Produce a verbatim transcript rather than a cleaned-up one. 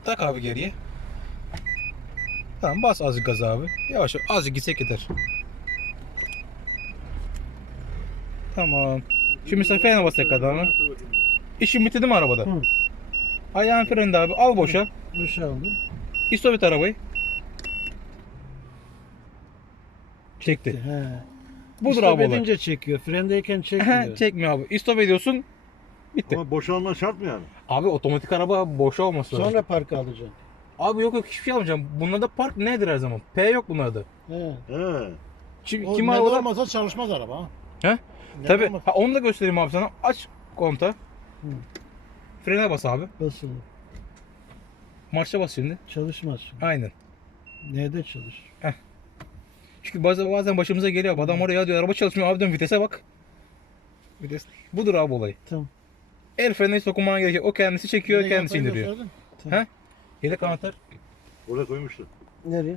Tak abi geriye. Tamam bas azıcık gaz abi. Yavaş yavaş azıcık gitsek yeter. Tamam. Şimdi sen frene bas tekrardan abi. İşin bitti değil mi arabada? Hı. Ayağın frende abi. Al boşa. Boşa aldım. İstop et arabayı. Çekti. He. Budur Stop abi olay. edince çekiyor. Frendeyken çekmiyor. Çekmiyor abi. İstop ediyorsun. Bitti. Ama boşalma şart mı yani? Abi otomatik araba boşa olması lazım. Sonra parka alacaksın. Abi yok yok hiçbir şey almayacağım. Bunlarda park nedir her zaman? P yok bunlarda. He. He. Şimdi O kim neden arabada? olmasa çalışmaz araba ha. He? Neden Tabi. olmasa- Ha, onu da göstereyim abi sana. Aç konta. Hı. Frene bas abi. Basılı. Marşa bas şimdi. Çalışmaz. Aynen. Neyde çalış? Çünkü bazen, bazen başımıza geliyor. Adam oraya diyor araba çalışmıyor. Abi diyorum vitese bak. Vites. Budur abi olay. Tamam. El frenine dokunmana gerek yok. O kendisi çekiyor, Yedek kendisi anahtarı indiriyor. gösterdin. He? Yedek anahtar. Oraya koymuştu. Nereye?